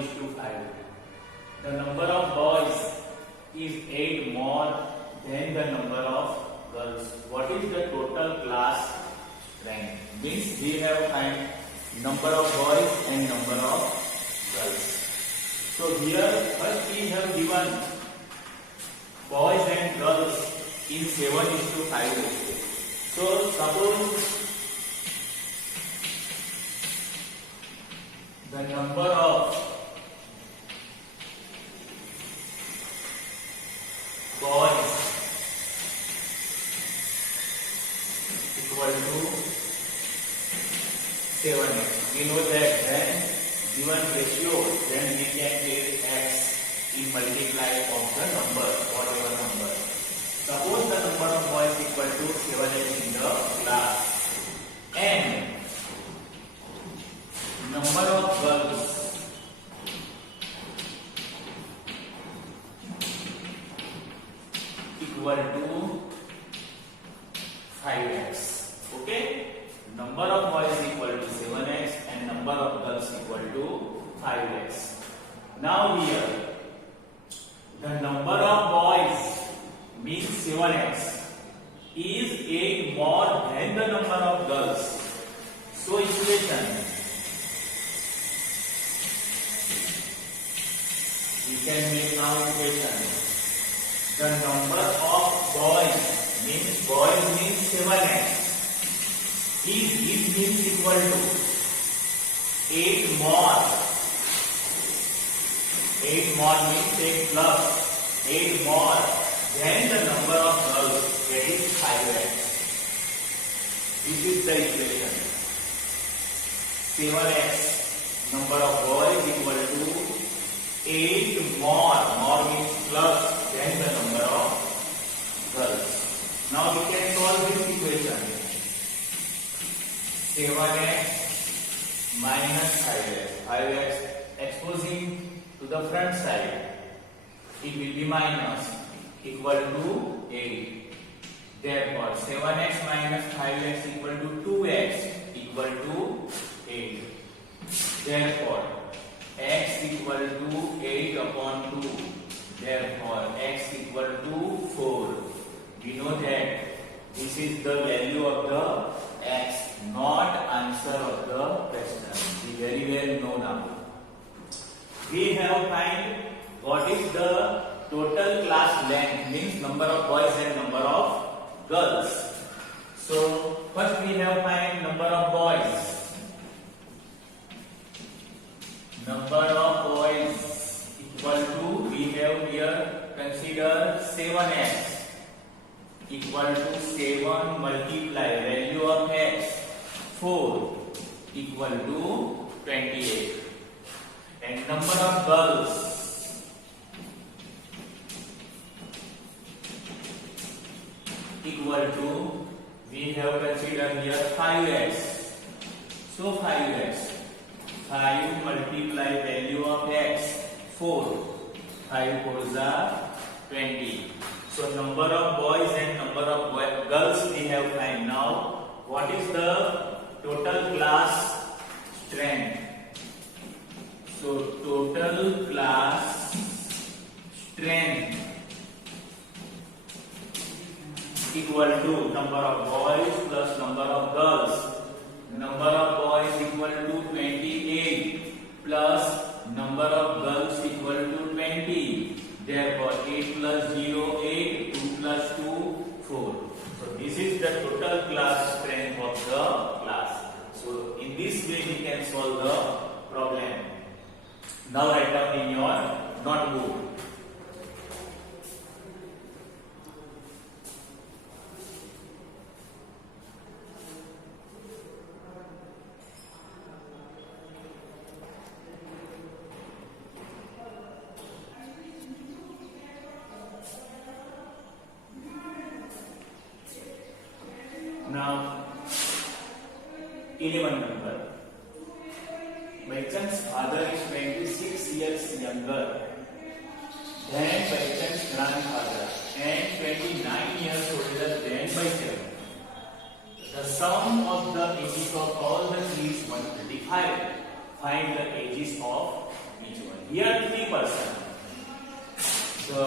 7:5. The number of boys is 8 more than the number of girls. What is the total class strength? Means we have find number of boys and number of girls. So here first we have given boys and girls in 7:5. So suppose the number of boys equal to 7x. We know that when given ratio, then we can take x in multiply of the number, whatever number. Suppose the number of boys equal to 7x in the class and number of girls equal to 5x. Okay? Number of boys equal to 7x and number of girls equal to 5x. Now here, the number of boys means 7x is 8 more than the number of girls. So equation, we can make now equation. The number of boys means 7x. Is means equal to 8 more. 8 more means 8 plus 8 more than the number of girls, that is 5x. This is the equation. 7x number of boys equal to 8 more. More means plus than the number of girls. Now we can solve this equation. 7x minus 5x. 5x exposing to the front side, it will be minus, equal to 8. Therefore 7x minus 5x equal to 2x equal to 8. Therefore x equal to 8 upon 2. Therefore x equal to 4. We know that this is the value of the x, not answer of the question. We very well know now. We have find what is the total class length, means number of boys and number of girls. So first we have find number of boys. Number of boys equal to, we have here consider 7x equal to 7 multiply value of x 4 equal to 28. And number of girls equal to, we have considered here 5x. So 5x, 5 multiply value of x 4, 5 4s are 20. So number of boys and number of girls we have find. Now what is the total class strength? So total class strength equal to number of boys plus number of girls. Number of boys equal to 28 plus number of girls equal to 20. Therefore 8 plus 0 8, 2 plus 2 4. So this is the total class strength of the class. So in this way we can solve the problem. Now write down in your notebook. Now 11 number. Baichan's father is 26 years younger than Baichan's grandfather and 29 years older than Baichan. The sum of the ages of all the three is 135. Find the ages of each one. Here 3 person. The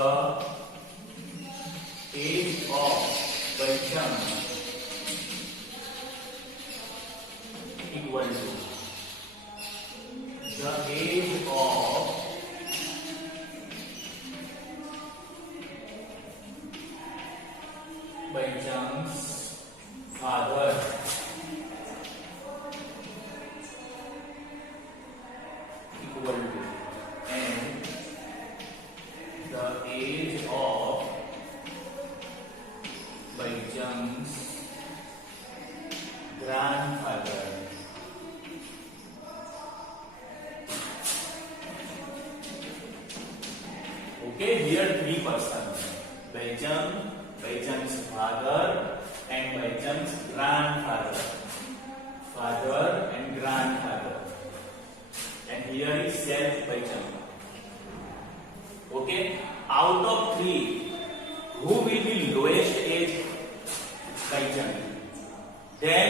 age of Baichang equal to the age of Baichang's father equal to, and the age of Baichang's grandfather okay. Here 3 persons: Baichang's father and Baichang's grandfather, father and grandfather, and here is self Baichang. Okay, out of 3, who will be lowest age? Baichang. Then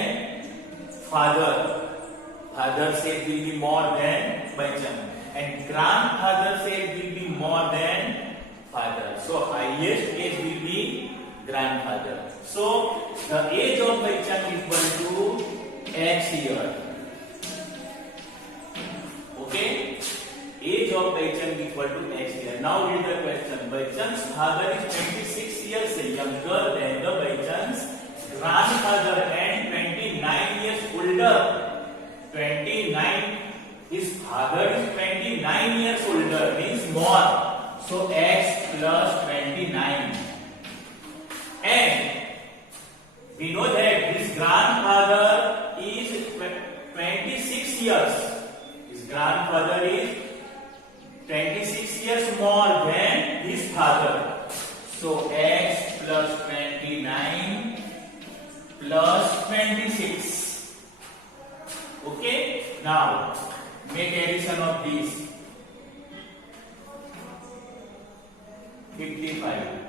father's age will be more than Baichang, and grandfather's age will be more than father. So highest age will be grandfather. So the age of Baichang equal to X year. Okay, age of Baichang equal to X year. Now read the question. Baichang's father is 26 years younger than the Baichang's grandfather and 29 years older. 29, his father is 29 years older, means more. So X plus 29. And we know that his grandfather is 26 years. His grandfather is 26 years more than his father. So X plus 29 plus 26. Okay, now make addition of these. 55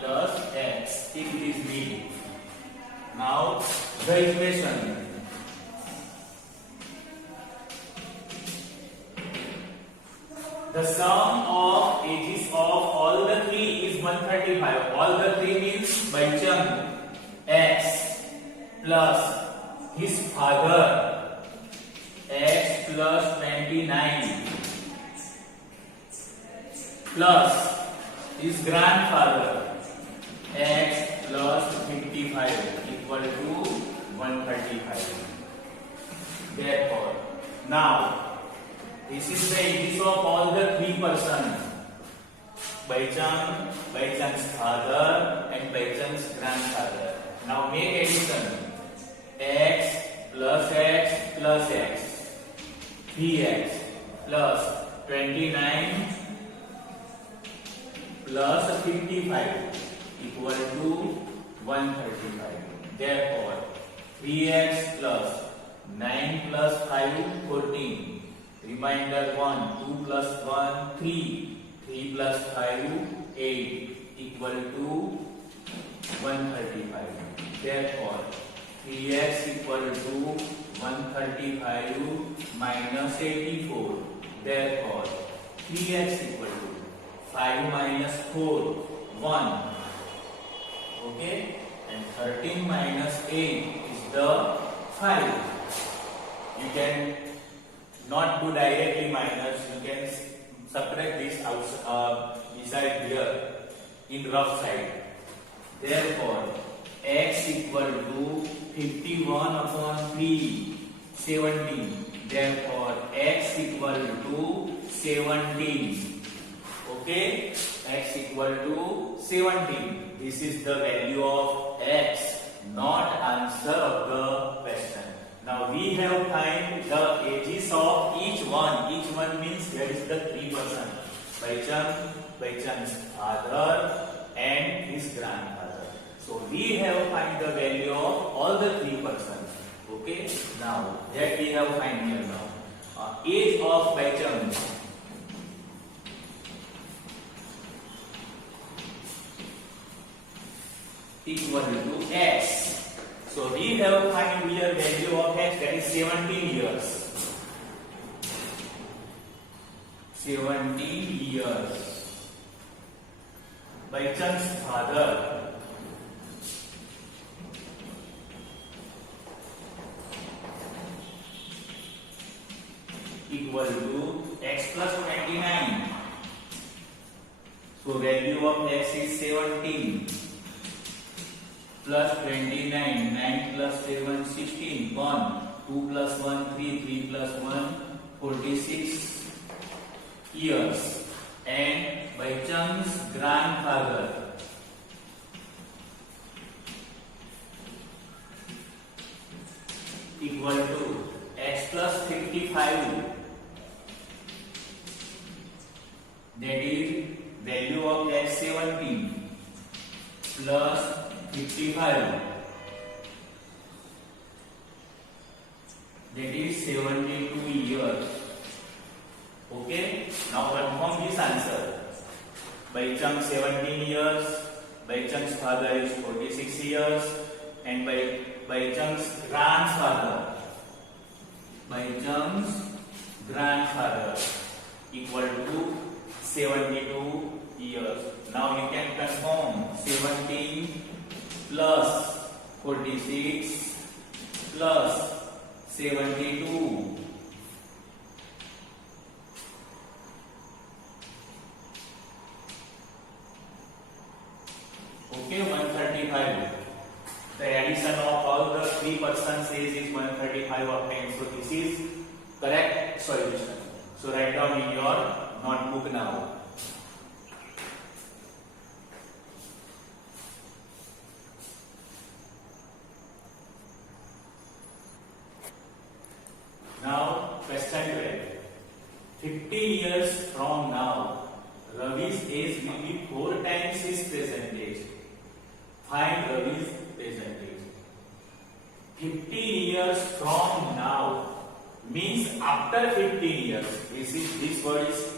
plus X, if it is B. Now the equation. The sum of ages of all the 3 is 135. All the 3 means Baichang, X plus his father, X plus 29 plus his grandfather, X plus 55 equal to 135. Therefore, now this is the ages of all the 3 persons: Baichang's father and Baichang's grandfather. Now make addition. X plus X plus X, 3x plus 29 plus 55 equal to 135. Therefore, 3x plus 9 plus 5, 14. Remainder 1, 2 plus 1, 3. 3 plus 5, 8 equal to 135. Therefore, 3x equal to 135 minus 84. Therefore, 3x equal to 5 minus 4, 1. Okay, and 13 minus 8 is the 5. You can not do directly minus, you can subtract this out beside here in rough side. Therefore, X equal to 51 upon 3, 17. Therefore, X equal to 17. Okay, X equal to 17. This is the value of X, not answer of the question. Now we have find the ages of each one. Each one means there is the 3 persons: Baichang's father and his grandfather. So we have find the value of all the 3 persons. Okay. Now that we have find here now. Age of Baichang. Equal to X. So we have find here value of X, that is 17 years. 17 years. Baichang's father equal to x plus 29. So value of x is 17 plus 29, 9 plus 7, 16, 1, 2 plus 1, 3, 3 plus 1, 46 years. And Baichang's grandfather equal to x plus 55, that is value of x 17 plus 55, that is 72 years. Okay, now confirm this answer. Baichang 17 years, Baichang's father is 46 years, and Baichang's grandfather equal to 72 years. Now you can confirm 17 plus 46 plus 72. Okay, 135. The addition of all the three persons is 135 of 10. So this is correct solution. So write down in your notebook now. Now question 12. 15 years from now, Ravi's age will be 4 times his present age. Find Ravi's present age. 15 years from now means after 15 years. This word is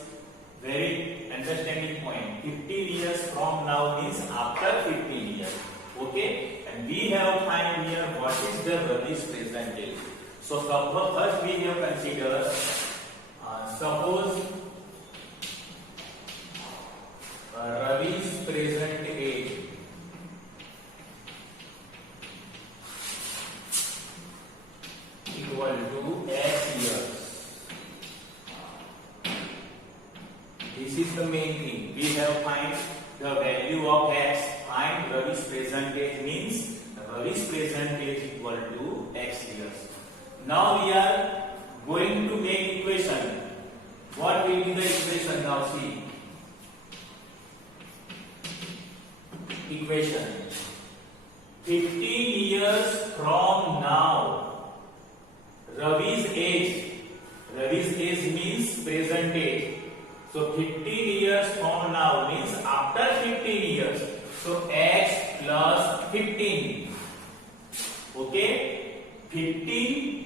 very understanding point. 15 years from now means after 15 years. Okay, and we have find here what is the Ravi's present age. So first we have considered suppose Ravi's present age equal to x years. This is the main thing. We have find the value of x. Find Ravi's present age means Ravi's present age equal to x years. Now we are going to make equation. What will be the equation now? See. Equation. 15 years from now, Ravi's age means present age. So 15 years from now means after 15 years. So x plus 15. Okay, 15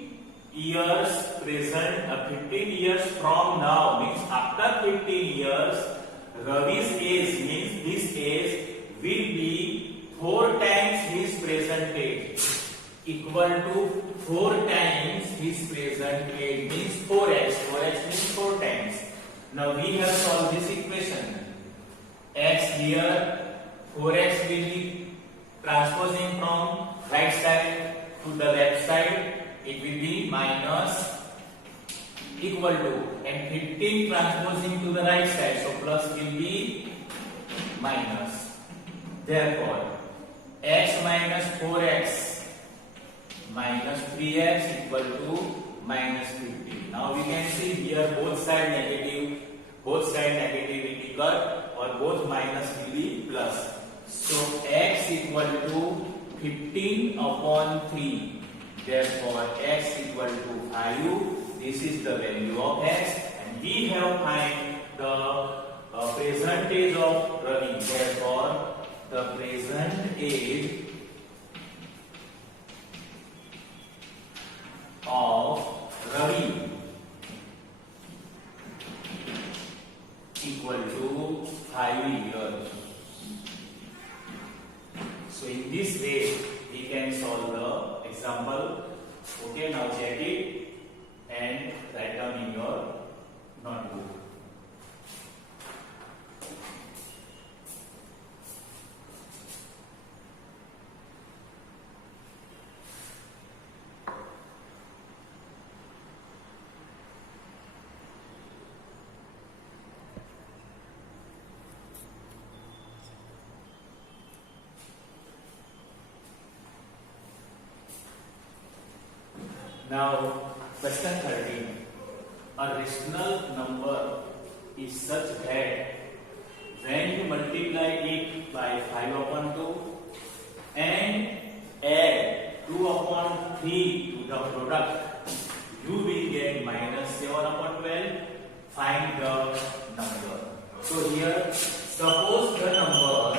years present. 15 years from now means after 15 years. Ravi's age means this age will be 4 times his present age, equal to 4 times his present age means 4x. 4x means 4 times. Now we have solved this equation. X here, 4x will be transposing from right side to the left side. It will be minus equal to, and 15 transposing to the right side. So plus will be minus. Therefore, x minus 4x minus 3x equal to minus 15. Now we can see here both side negative will be cut, or both minus will be plus. So x equal to 15 upon 3. Therefore, x equal to 5. This is the value of x, and we have find the present age of Ravi. Therefore, the present age of Ravi equal to 5 years. So in this way we can solve the example. Okay, now check it and write down in your notebook. Now, question 13. A rational number is such that when you multiply it by 5 upon 2 and add 2 upon 3 to the product, you will get minus 7 upon 12. Find the number. So here, suppose the number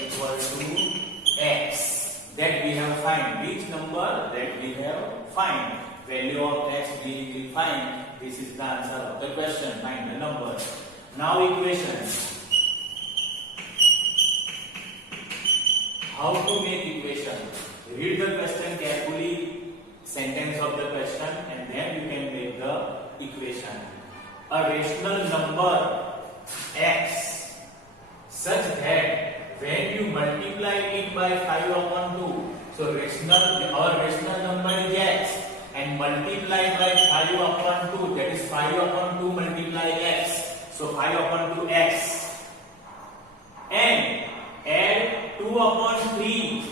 equal to x that we have find. Which number that we have find? Value of x we will find. This is the answer of the question. Find the number. Now equation. How to make equation? Read the question carefully, sentence of the question, and then you can make the equation. A rational number x such that when you multiply it by 5 upon 2, so our rational number is x, and multiply by 5 upon 2, that is 5 upon 2 multiply x, so 5 upon 2 x, and add 2 upon 3,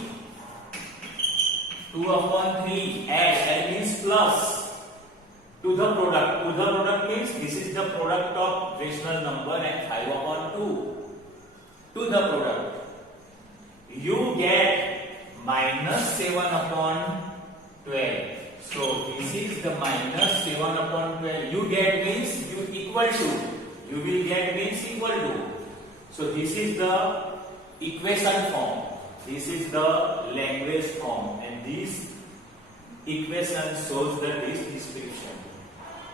2 upon 3, add means plus, to the product. To the product means this is the product of rational number and 5 upon 2. To the product, you get minus 7 upon 12. So this is the minus 7 upon 12. You get means you equal to. You will get means equal to. So this is the equation form. This is the language form, and this equation shows this description.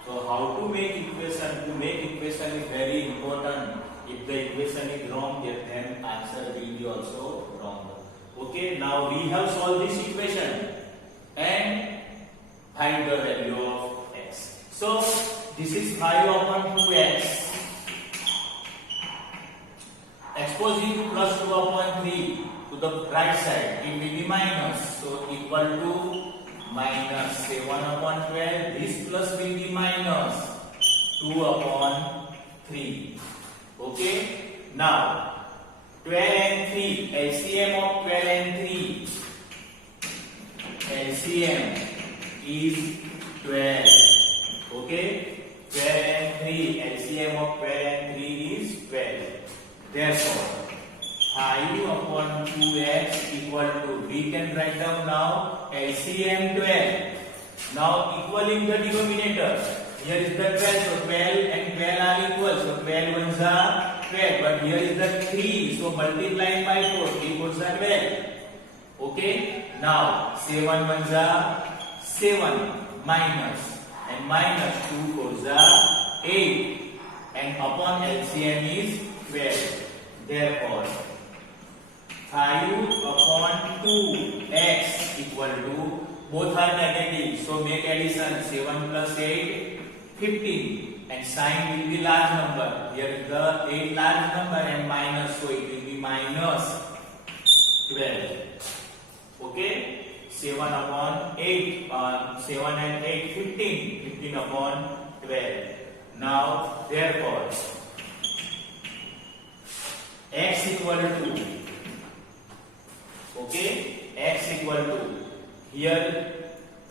So how to make equation? To make equation is very important. If the equation is wrong, then answer will be also wrong. Okay, now we have solved this equation and find the value of x. So this is 5 upon 2x. Exposing to plus 2 upon 3 to the right side, it will be minus. So equal to minus 7 upon 12. This plus will be minus 2 upon 3. Okay, now 12 and 3, LCM of 12 and 3, LCM is 12. Okay, 12 and 3, LCM of 12 and 3 is 12. Therefore, 5 upon 2x equal to, we can write down now LCM 12. Now equaling the denominator. Here is the 12, so 12 and 12 are equal, so 12 ones are 12, but here is the 3, so multiplying by 4, 3 fours are 12. Okay, now 7 ones are 7 minus, and minus 2 fours are 8, and upon LCM is 12. Therefore, 5 upon 2x equal to, both are negative, so make addition, 7 plus 8, 15, and sign will be large number. Here is the 8 large number and minus, so it will be minus 12. Okay, 7 upon 8, 7 and 8, 15, 15 upon 12. Now, therefore, x equal to, okay, x equal to, here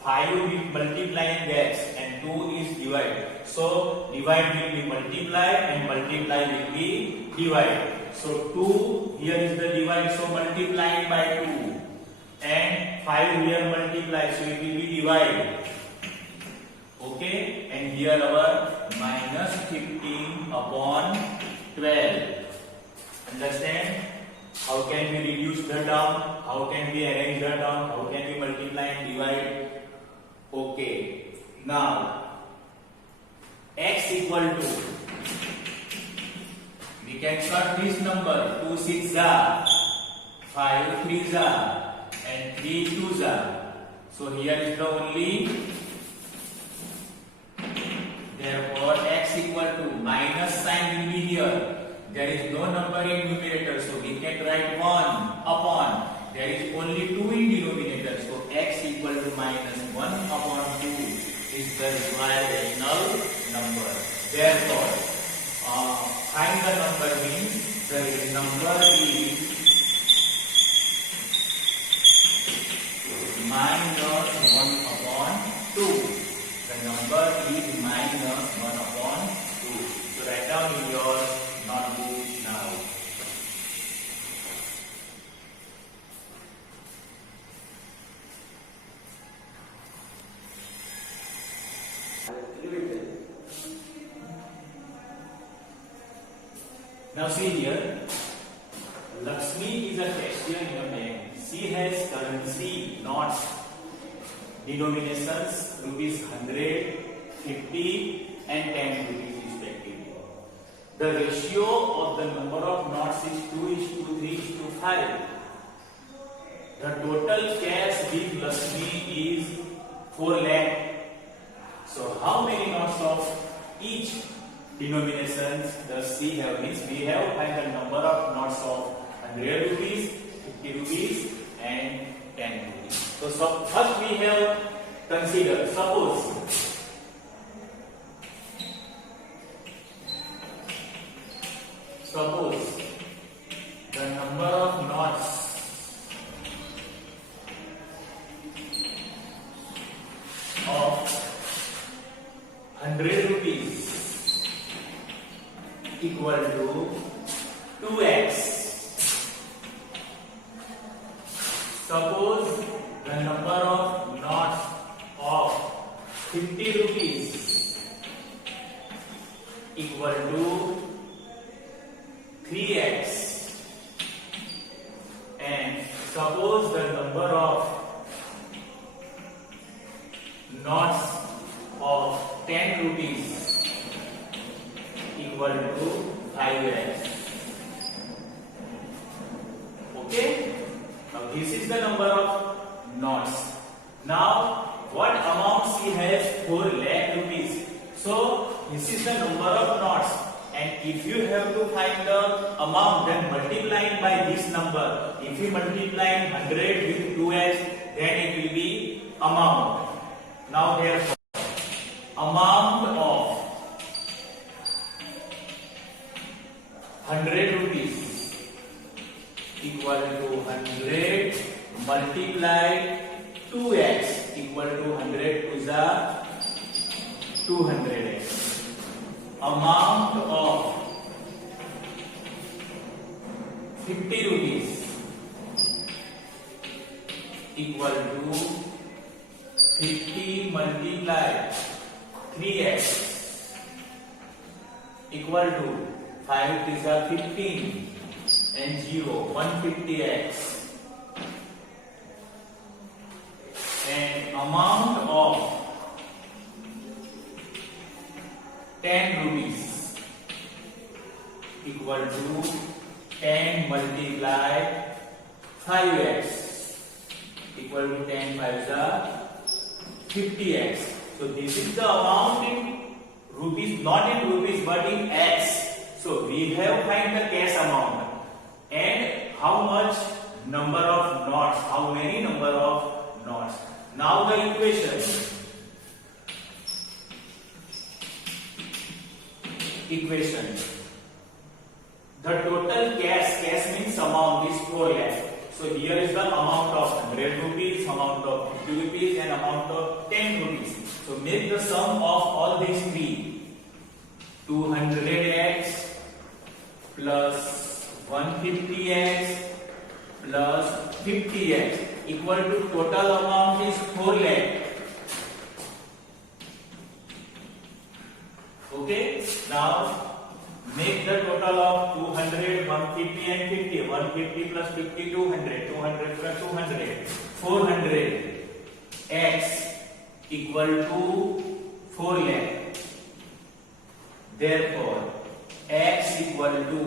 5 will multiplying x and 2 is divide. So divide will be multiply and multiply will be divide. So 2 here is the divide, so multiplying by 2, and 5 here multiply, so it will be divide. Okay, and here our minus 15 upon 12. Understand? How can we reduce the term? How can we arrange the term? How can we multiply and divide? Okay, now x equal to, we can cut this number, 2 6 are, 5 3 are, and 3 2s are. So here is the only, therefore x equal to, minus sign will be here. There is no number in numerator, so we can write 1 upon. There is only 2 in denominator, so x equal to minus 1 upon 2 is the required rational number. Therefore, find the number means the number is Now see here, Lakshmi is a cashier in a bank. She has currency notes, denominations rupees 100, 50 and 10 rupees respectively. The ratio of the number of notes is 2:3:5. The total cash with Lakshmi is 4 lakh. So how many notes of each denominations does she have? Means we have find the number of notes of 100 rupees, 50 rupees and 10 rupees. So first we have consider, suppose the number of notes of 100 rupees equal to 2x. Suppose the number of notes of 50 rupees equal to 3x, and suppose the number of notes of 10 rupees equal to 5x. Okay? Now this is the number of notes. Now what amount she has? 4 lakh rupees. So this is the number of notes, and if you have to find the amount, then multiplying by this number. If you multiply 100 with 2x, then it will be amount. Now therefore, amount of 100 rupees equal to 100 multiplied 2x equal to 100 to the 200x. Amount of 50 rupees equal to 50 multiplied 3x equal to 5 is a 15 and 0 150x. And amount of 10 rupees equal to 10 multiplied 5x equal to 10 5 is 50x. So this is the amount in rupees, not in rupees but in x. So we have find the cash amount and how much number of notes, how many number of notes. Now the equation. The total cash means amount is 4 lakh. So here is the amount of 100 rupees, amount of 50 rupees and amount of 10 rupees. So make the sum of all these three. 200x plus 150x plus 50x equal to total amount is 4 lakh. Okay, now make the total of 200, 150 and 50. 150 plus 50, 200. 200 plus 200, 400. X equal to 4 lakh. Therefore, x equal to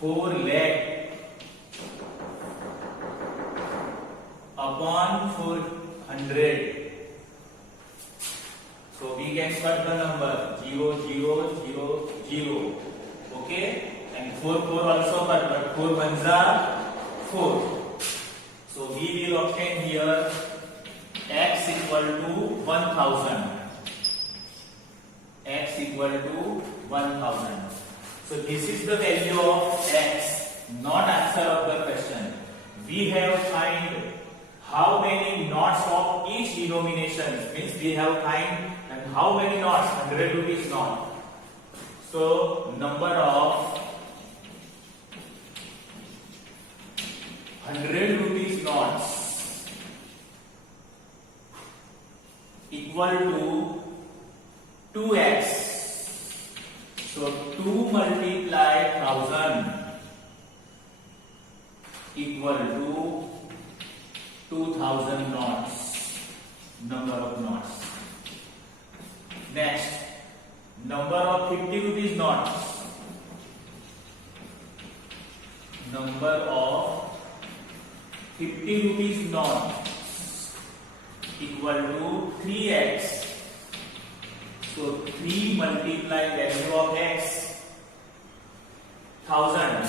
4 lakh upon 400. So we can cut the number 0, 0, 0, 0. Okay? And 4, 4 also cut, but 4 ones are 4. So we will obtain here x equal to 1000. X equal to 1000. So this is the value of x, not answer of the question. We have find how many notes of each denomination, means we have find and how many notes, 100 rupees note. So number of 100 rupees notes equal to 2x. So 2 multiply 1000 equal to 2000 knots, number of knots. Next, number of 50 rupees knots. Number of 50 rupees knots equal to 3x. So 3 multiply value of x 1000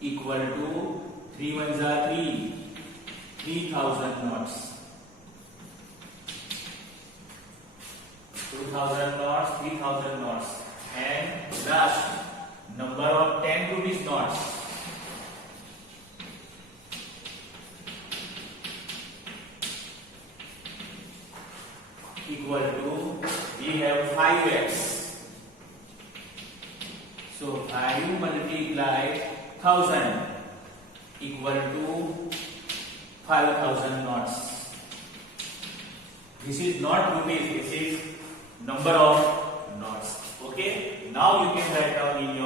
equal to 3 ones are 3, 3000 knots. 2000 knots, 3000 knots. And last, number of 10 rupees knots equal to, we have 5x. So 5 multiply 1000 equal to 5000 knots. This is not rupees, this is number of knots. Okay, now you can write down in your